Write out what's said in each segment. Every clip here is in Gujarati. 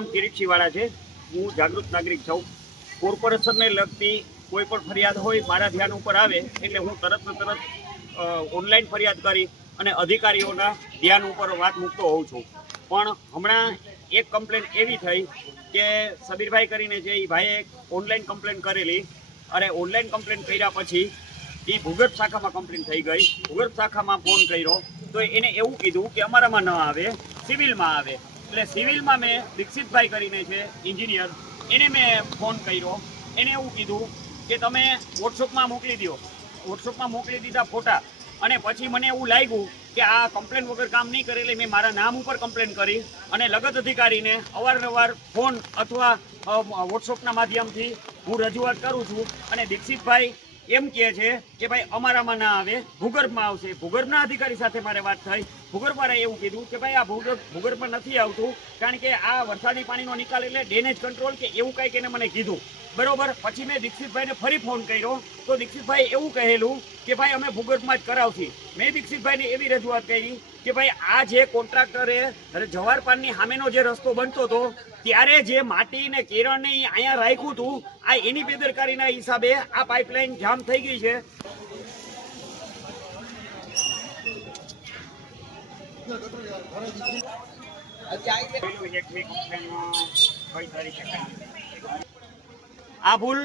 નામ કિરીટસિંહવાળા છે। હું જાગૃત નાગરિક છું। કોર્પોરેશનને લગતી કોઈ પણ ફરિયાદ હોય મારા ધ્યાન ઉપર આવે એટલે હું તરત ઓનલાઈન ફરિયાદ કરી અને અધિકારીઓના ધ્યાન ઉપર વાત મૂકતો હોઉં છું। પણ હમણાં એક કમ્પ્લેન એવી થઈ કે સબીરભાઈ કરીને છે એ ભાઈએ ઓનલાઈન કમ્પ્લેન કરેલી અને ઓનલાઈન કમ્પ્લેન કર્યા પછી એ ભૂગર્ભ શાખામાં કમ્પ્લેન થઈ ગઈ। ભૂગર્ભ શાખામાં ફોન કર્યો તો એને એવું કીધું કે અમારામાં ન આવે, સિવિલમાં આવે। એટલે સિવિલમાં મેં દીક્ષિતભાઈ કરીને છે એન્જિનિયર, એને મેં ફોન કર્યો। એને એવું કીધું કે તમે વોટ્સઅપમાં મોકલી દો। વોટ્સઅપમાં મોકલી દીધા ફોટા અને પછી મને એવું લાગ્યું કે આ કમ્પ્લેન વગર કામ નહીં કરે એટલે મેં મારા નામ ઉપર કમ્પ્લેન કરી અને લગત અધિકારીને અવારનવાર ફોન અથવા વોટ્સઅપના માધ્યમથી હું રજૂઆત કરું છું। અને દીક્ષિતભાઈ એમ કહે છે કે ભાઈ અમારામાં ના આવે, ભૂગર્ભમાં આવશે। ભૂગર્ભના અધિકારી સાથે મારે વાત થઈ। ભૂગર્ભવાળાએ એવું કીધું કે ભાઈ આ ભૂગર્ભમાં નથી આવતું, કારણ કે આ વરસાદી પાણીનો નિકાલ એટલે ડ્રેનેજ કંટ્રોલ કે એવું કંઈક એને મને કીધું, બરોબર। પછી મેં દીક્ષિતભાઈને ફરી ફોન કર્યો તો દીક્ષિતભાઈ એવું કહેલું કે ભાઈ અમે ભૂગર્ભમાં જ કરાવશી। મેં દીક્ષિતભાઈને એવી રજૂઆત કરી કે ભાઈ આ જે કોન્ટ્રાક્ટરે જવાહર પાનની સામેનો જે રસ્તો બનતો હતો ત્યારે જે માટી ને કેરણને અહીંયા રાખ્યું હતું, આ એની બેદરકારીના હિસાબે આ પાઇપલાઇન જામ થઈ ગઈ છે। આ ભૂલ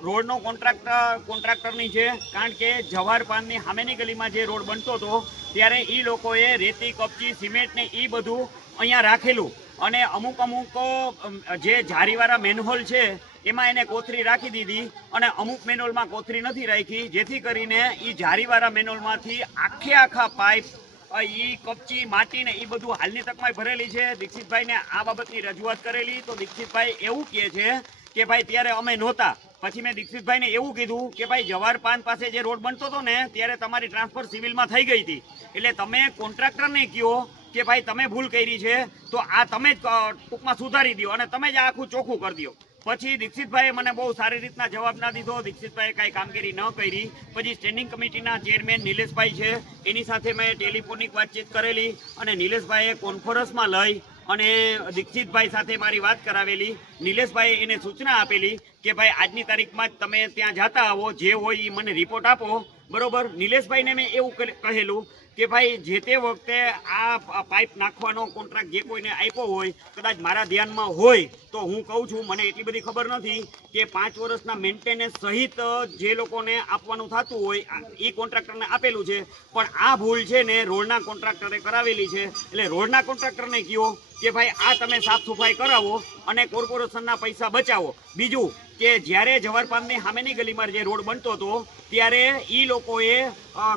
રોડનો કોન્ટ્રાક્ટરની છે, કારણ કે જવાહર પાનની સામેની ગલીમાં જે રોડ બનતો હતો ત્યારે એ લોકોએ રેતી, કપચી, સિમેન્ટ ને એ બધું અહીંયા રાખેલું અને અમુક જે જારીવાળા મેનહોલ છે એમાં એને કોથળી રાખી દીધી અને અમુક મેનહોલમાં કોથળી નથી રાખી, જેથી કરીને એ જારીવાળા મેનહોલમાંથી આખા પાઇપ એ કપચી, માટી ને એ બધું હાલની તકમાં ભરેલી છે। દીક્ષિતભાઈને આ બાબતની રજૂઆત કરેલી તો દીક્ષિતભાઈ એવું કહે છે કે ભાઈ ત્યારે અમે નહોતા। પછી મેં દીક્ષિતભાઈને એવું કીધું કે ભાઈ જવાહર પાન પાસે જે રોડ બનતો હતો ને ત્યારે તમારી ટ્રાન્સફર સિવિલમાં થઈ ગઈ હતી, એટલે તમે કોન્ટ્રાક્ટરને કહો કે ભાઈ તમે ભૂલ કરી છે તો આ તમે જ ટૂંકમાં સુધારી દો અને તમે જ આખું ચોખ્ખું કરી દો। પછી દીક્ષિતભાઈએ મને બહુ સારી રીતના જવાબ ના દીધો। દીક્ષિતભાઈએ કાંઈ કામગીરી ન કરી। પછી સ્ટેન્ડિંગ કમિટીના ચેરમેન નિલેશભાઈ છે એની સાથે મેં ટેલિફોનિક વાતચીત કરેલી અને નિલેશભાઈએ કોન્ફરન્સમાં લઈ અને દીક્ષિતભાઈ સાથે મારી વાત કરાવેલી। નિલેશભાઈએ એને સૂચના આપેલી કે ભાઈ આજની તારીખમાં જ તમે ત્યાં જતા આવો, જે હોય એ મને રિપોર્ટ આપો, બરોબર। નિલેશભાઈને મેં એવું કહેલું કે ભાઈ જે તે વખતે આ પાઇપ નાખવાનો કોન્ટ્રાક્ટ જે કોઈને આપ્યો હોય, કદાચ મારા ધ્યાનમાં હોય તો હું કહું છું, મને એટલી બધી ખબર નથી કે 5 વર્ષના મેન્ટેનન્સ સહિત જે લોકોને આપવાનું થતું હોય એ કોન્ટ્રાક્ટરને આપેલું છે, પણ આ ભૂલ છે ને રોડના કોન્ટ્રાક્ટરે કરાવેલી છે। એટલે રોડના કોન્ટ્રાક્ટરને કહો કે ભાઈ આ તમે સાફ સફાઈ કરાવો અને કોર્પોરેશનના પૈસા બચાવો। બીજું કે જ્યારે જવાહર પાનની સામેની ગલીમાં જે રોડ બનતો હતો ત્યારે એ લોકોએ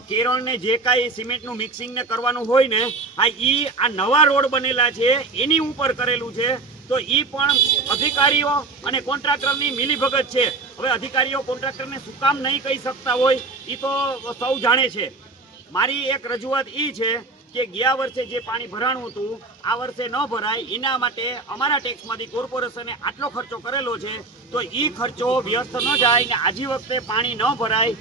કેરળને જે કાંઈ સિમેન્ટનું મિક્સિંગ ને કરવાનું હોય ને આ નવા રોડ બનેલા છે એની ઉપર કરેલું છે। તો એ પણ અધિકારીઓ અને કોન્ટ્રાક્ટરની મિલીભગત છે। હવે અધિકારીઓ કોન્ટ્રાક્ટરને શું કામ નહીં કહી શકતા હોય એ તો સૌ જાણે છે। મારી એક રજૂઆત એ છે કે ગયા વર્ષે જે પાણી ભરાણું હતું આ વર્ષે ન ભરાય, એના માટે અમારા ટેક્સમાંથી કોર્પોરેશને આટલો ખર્ચો કરેલો છે, તો એ ખર્ચો વ્યસ્ત ન જાય ને આજી વખતે પાણી ન ભરાય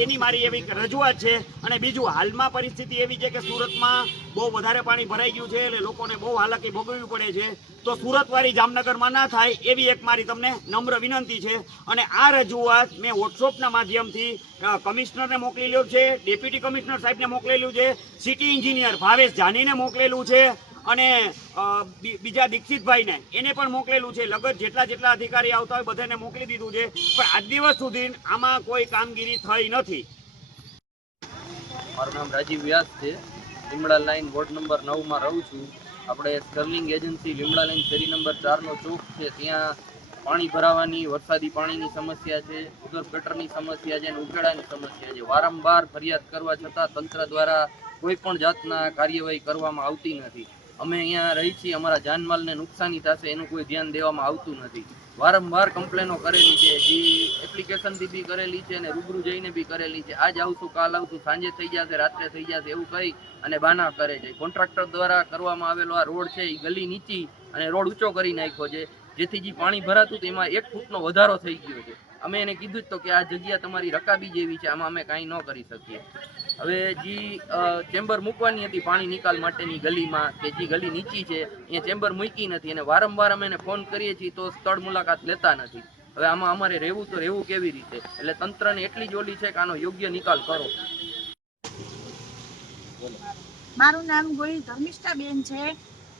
એની મારી એવી રજૂઆત છે। અને બીજું, હાલમાં પરિસ્થિતિ એવી છે કે સુરતમાં બહુ વધારે પાણી ભરાઈ ગયું છે એટલે લોકોને બહુ હાલાકી ભોગવવી પડે છે, તો સુરતવાળી જામનગરમાં ના થાય એવી એક મારી તમને નમ્ર વિનંતી છે। અને આ રજૂઆત મેં વોટ્સઅપના માધ્યમથી કમિશનરને મોકલેલું છે, ડેપ્યુટી કમિશનર સાહેબને મોકલેલું છે, સિટી એન્જિનિયર ભાવેશ જાનીને મોકલેલું છે અને બીજા દીક્ષિતભાઈને એને પણ મોકલેલું છે। લગત જેટલા અધિકારી આવતા હોય બધાને મોકલી દીધું છે, પણ આજ દિવસ સુધી આમાં કોઈ કામગીરી થઈ નથી। મારું નામ રાજીવ વ્યાસ છે, લીમડા લાઈન વોર્ડ નંબર 9 માં રહું છું। આપણે સ્ટર્લિંગ એજન્સી લીમડા લાઈન શેરી નંબર 4 નો ચોક છે, ત્યાં પાણી ભરાવાની, વરસાદી પાણીની સમસ્યા છે, ભૂગર્ભ ગટરની સમસ્યા છે અને ઉકેડાની સમસ્યા છે। વારંવાર ફરિયાદ કરવા છતાં તંત્ર દ્વારા કોઈ પણ જાતના કાર્યવાહી કરવામાં આવતી નથી। અમે અહીંયા રહી છીએ, અમારા જાનમાલને નુકસાની થશે એનું કોઈ ધ્યાન દેવામાં આવતું નથી। વારંવાર કમ્પ્લેનો કરેલી છે, જે એપ્લિકેશનથી બી કરેલી છે અને રૂબરૂ જઈને બી કરેલી છે। આજ આવશું, કાલ આવશું, સાંજે થઈ જશે, રાત્રે થઈ જશે એવું કહી અને બાના કરે છે। કોન્ટ્રાક્ટર દ્વારા કરવામાં આવેલો આ રોડ છે એ ગલી નીચી અને રોડ ઊંચો કરી નાખ્યો છે, જેથી જે પાણી ભરાતું એમાં 1 ફૂટનો વધારો થઈ ગયો છે। અમે એને કીધું જ તો કે આ જગ્યા તમારી રકાબી જેવી છે, આમાં અમે કાંઈ ન કરી શકીએ. હવે જે ચેમ્બર મૂકવાની હતી પાણી નિકાલ માટેની ગલીમાં, કે જે ગલી નીચી છે એ ચેમ્બર મૂકી નથી, અને વારંવાર અમે એને ફોન કરીએ છીએ તો સ્થળ મુલાકાત લેતા નથી. હવે આમાં અમારે રહેવું તો રહેવું કેવી રીતે? એટલે તંત્રને એટલી જ ઓલી છે કે આનો યોગ્ય નિકાલ કરો. મારું નામ ગોહિલ ધર્મિષ્ઠાબેન છે.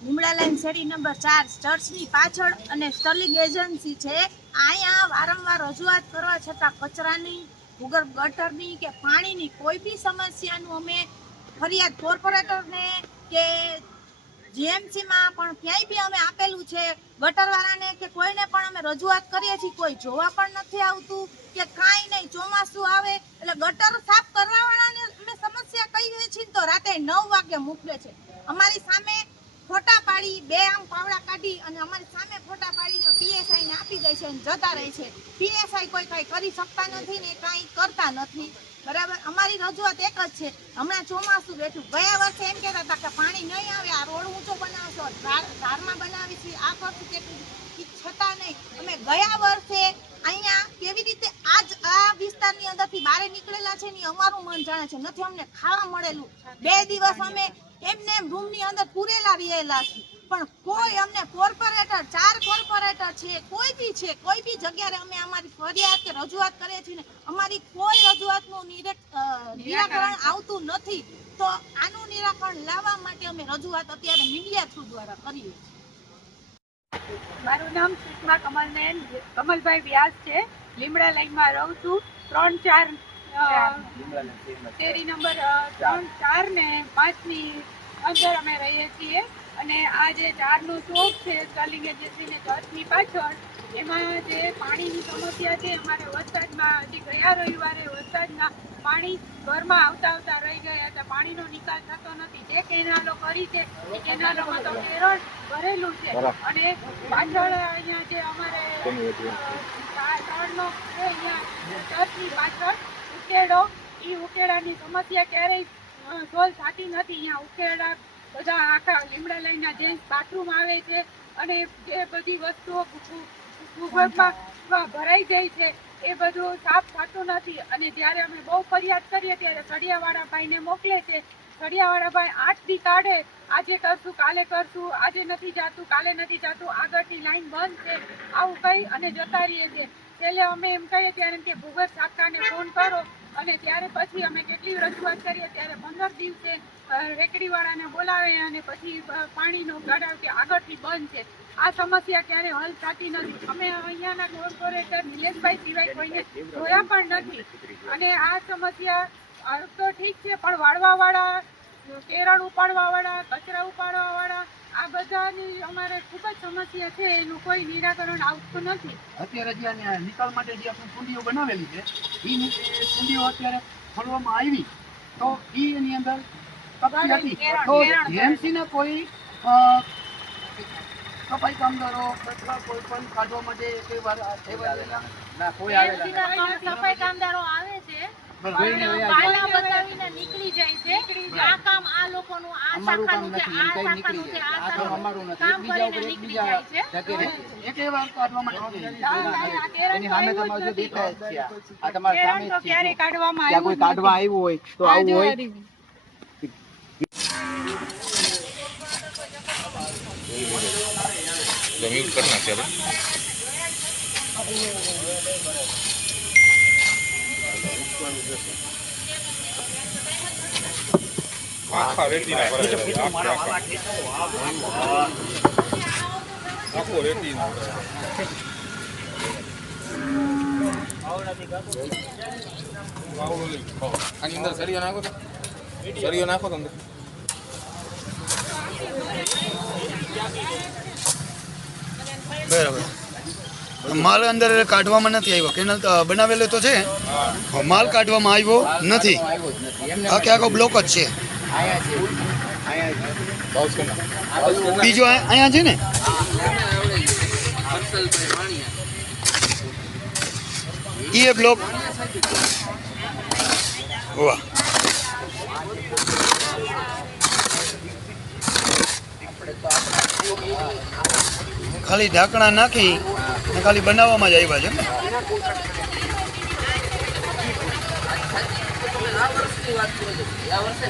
લીમડા લાઈન શેરી નંબર 4 ચર્ચની પાછળ અને સ્ટર્લિંગ એજન્સી છે. અહીંયા વારંવાર રજૂઆત કરવા છતાં કચરાની, ભૂગર્ભ ગટરની કે પાણીની કોઈ બી સમસ્યાનું અમે ફરિયાદ કોર્પોરેટરને કે જીએમસીમાં પણ ક્યાંય બી અમે આપેલું છે. ગટરવાળાને કે કોઈને પણ અમે રજૂઆત કરીએ છીએ, કોઈ જોવા પણ નથી આવતું કે કાંઈ નહીં. ચોમાસું આવે એટલે ગટર સાફ કરવાવાળાને અમે સમસ્યા કહીએ છીએ તો રાતે 9 વાગે મોકલે છે. અમારી સામે ફોટા પાડી, 2 આમ પાવડા કાઢી અને અમારી સામે ફોટા પાડીને પીએસઆઈને આપી દે છે અને જતા રહે છે. પીએસઆઈ કોઈ કાંઈ કરી શકતા નથી ને કાંઈ કરતા નથી. બરાબર, અમારી રજૂઆત એક જ છે. હમણાં ચોમાસું બેઠું, ગયા વર્ષે એમ કહેતા હતા કે પાણી નહીં આવે, આ રોડ ઊંચો બનાવશો, ધારમાં બનાવીશું, આ કરશું, કેટલું છતાં નહીં. અમે ગયા વર્ષે અહીંયા કેવી રીતે આ વિસ્તારની અંદરથી બહાર નીકળેલા છે ને અમારું મન જાણે છે. નથી અમને ખાવા મળેલું. 2 દિવસ અમે એમને રૂમની અંદર પૂરેલા રહેલા છે, પણ કોઈ અમને કોર્પોરેટર, 4 કોર્પોરેટર છે, કોઈ બી જગ્યાએ અમે અમારી ફરિયાદ કે રજૂઆત કરીએ છીએ ને અમારી કોઈ રજૂઆતનું નિરાકરણ આવતું નથી. તો આનું નિરાકરણ લાવવા માટે અમે રજૂઆત અત્યારે મીડિયા થ્રુ દ્વારા કરીએ છીએ. મારું નામ સુષ્મા કમલભાઈ વ્યાસ છે. લીમડા લાઈનમાં રહું છું. 3-4 શેરી નંબર 3, 4 ને 5 ની અંદર અમે રહીએ છીએ. અને આ જે 4 નો ચોક છે સ્ટર્લિંગ એજન્સી ને ચર્ચની પાછળ, એમાં જે પાણીની સમસ્યા છે, અમારે વરસાદમાં હજી ગયા રવિવારે વરસાદના પાણી ઘરમાં આવતા રહી ગયા હતા. પાણીનો નિકાલ થતો નથી. જે કેનાલો કરી છે એ કેનાલોમાં તો કેરળ ભરેલું છે. અને પાછળ અહીંયા જે અમારે તળનો છે, અહીંયા ચર્ચની પાછળ ઉકેડો, એ ઉકેડાની સમસ્યા ક્યારેય સોલ્વ થતી નથી. અહીંયા ઉકેડા બધા આખા લીમડા લાઈનના જેન્ટ્સ બાથરૂમ આવે છે અને જે બધી વસ્તુઓ ભૂગર્ભમાં ભરાઈ જાય છે એ બધું સાફ થતું નથી. અને જ્યારે અમે બહુ ફરિયાદ કરીએ ત્યારે સળિયાવાળા ભાઈને મોકલે છે. સળિયાવાળા ભાઈ 8 દી કાઢે, આજે કરશું, કાલે કરશું, આજે નથી જાતું, કાલે નથી જાતું, આગળથી લાઈન બંધ છે, આવું કહી અને જતા રહીએ છીએ. છેલ્લે અમે એમ કહીએ ત્યારે કે ભૂગર્ભ શાખાને ફોન કરો, અને ત્યારે પછી અમે કેટલી રજૂઆત કરીએ ત્યારે 15 દિવસે રેકડીવાળાને બોલાવે અને પછી પાણીનો ગળાવ કે આગળથી બંધ છે. આ સમસ્યા ક્યારે હલ થતી નથી. અમે અહીંયાના કોર્પોરેટર નિલેશભાઈ સિવાય કોઈને જોયા પણ નથી. અને આ સમસ્યા તો ઠીક છે, પણ વાળવાવાળા, કેરળ ઉપાડવાવાળા, કચરા ઉપાડવાવાળા, આ બધાની અમારે ખૂબ જ સમસ્યા છે. એનું કોઈ નિરાકરણ આવતું નથી. અત્યારે જે નિકાલ માટે જે આપણે કુંડીઓ બનાવેલી છે, એ કુંડીઓ અત્યારે ખોલવામાં આવી તો એની અંદર કપચી હતી. તો જેએમસીના કોઈ સફાઈ કામદારો અથવા કોઈ પણ કાઢવા માટે કોઈ વાર ના કોઈ આવેલા સફાઈ કામદારો આવે છે, બાયલા બતાવીને નીકળી જાય છે. આ કામ આ લોકોનું, આ શાખાનું છે, આ શાખાનું છે, આ શાખાનું કામ કરીને નીકળી જાય છે. એક વાર કાઢવા માટે એની સામે તમારે જો દેખાય છે, આ તમારા સામે તો ક્યારે કાઢવામાં ત્યાં કોઈ કાઢવા આવ્યું હોય તો આવું હોય. म्यूट करना चाहिए. आखा रेती ना आखो रेती ना आनी अंदर सरियो नाखो तो अंदर બરાબર. માલ અંદર કાઢવામાં નથી આવ્યો. કેનલ બનાવેલો તો છે, માલ કાઢવામાં આવ્યો નથી. આખે આખો બ્લોક જ છે. બીજો અહીંયા છે ને, એ બ્લોક. વાહ, ખાલી ઢાંકણા નાખી ને ખાલી બનાવવામાં જ આવ્યા છે ને. વર્ષની વાત કરો છો આ વર્ષે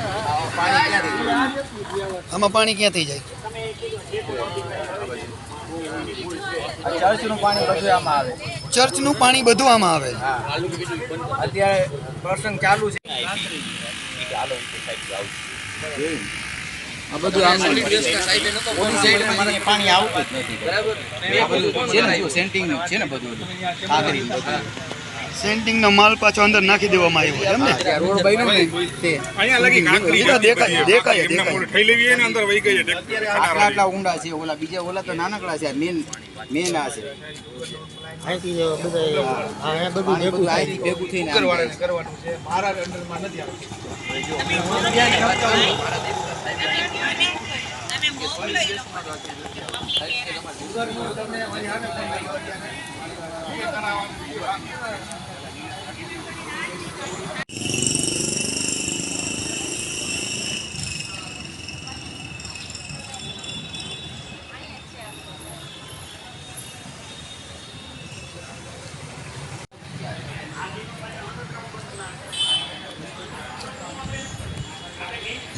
આમાં પાણી ક્યાંથી જાય? ચર્ચનું પાણી બધું આમાં આવે. ચર્ચનું પાણી બધું આમાં આવે. અત્યારે પ્રસંગ ચાલુ છે. આ બધું આમાં પાણી આવતું જ નથી. બરાબર આ બધું છે ને જો સેન્ટિંગનું છે ને બધું કાંકરી બધું. સેન્ટિંગનો માલ પાછો અંદર નાખી દેવામાં આવ્યો છે એમ ને? આ રોડ બન્યો ને તે એ તો દેખાય દેખાય દેખાય. આટલા આટલા ઊંડા છે. ઓલા બીજા ઓલા તો નાનકડા છે. મેન આ છે. પાણી બધું અહીંથી ભેગું થઈને આમ જાય.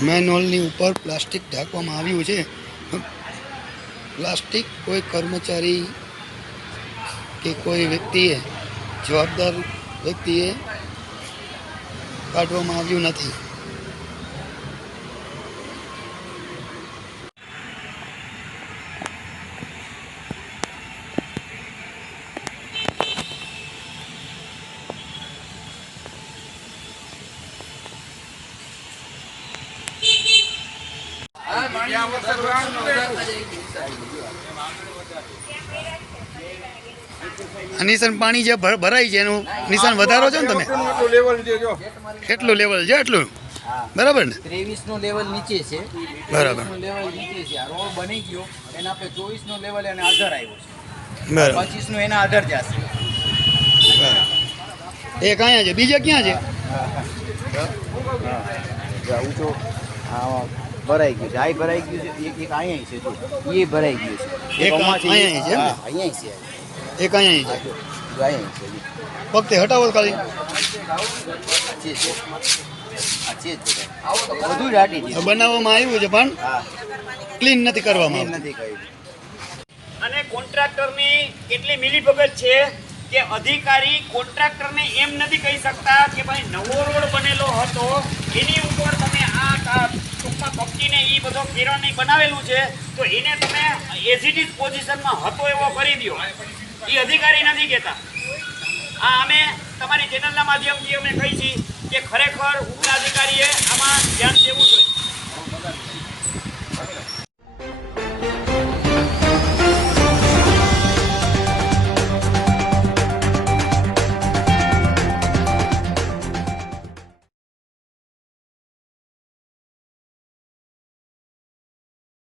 મેન હોલની ઉપર પ્લાસ્ટિક ઢાંકવામાં આવ્યું છે. પ્લાસ્ટિક કોઈ કર્મચારી કે કોઈ વ્યક્તિએ જવાબદાર વ્યક્તિએ કાઢવામાં આવ્યું નથી. આ નિશાન પાણી જે ભરાય છે એનું નિશાન વધારો છો ને તમે? કેટલું લેવલ છે એટલું? બરાબર ને? 23 નો લેવલ નીચે છે. બરાબર 23 નો લેવલ નીચે છે. આ રોડ બની ગયો એના આપણે 24 નો લેવલ એને આધાર આવ્યો છે. બરાબર 25 નો એના આધાર જશે. એક અહીંયા છે, બીજા ક્યાં છે? ઊંચો ભરાઈ ગયું છે. આ ભરાઈ ગયું છે. એક અહીંયા છે. એ ભરાઈ ગયું છે. એક અહીંયા છે એમ ને? અહીંયા છે. એક અહીંયા છે. અહીંયા છે. ફક્ત હટાવો ખાલી. બધું દાટી છે. બનાવવામાં આવ્યું છે પણ ક્લીન નથી કરવામાં આવ્યું. નથી કહ્યું. અને કોન્ટ્રાક્ટરની કેટલી મિલીભગત છે કે અધિકારી કોન્ટ્રાક્ટરને એમ નથી કહી શકતા કે ભાઈ નવો રોડ બનેલો હતો એની ઉપર તમે આ ટૂંકમાં કપચીને એ બધો કિરણની બનાવેલું છે તો એને તમે એઝ ઇટ ઇઝ પોઝિશનમાં હતો એવો કરી દો. એ અધિકારી નથી કહેતા. આ અમે તમારી ચેનલના માધ્યમથી અમે કહી છીએ કે ખરેખર ઉપલા અધિકારીએ આમાં ધ્યાન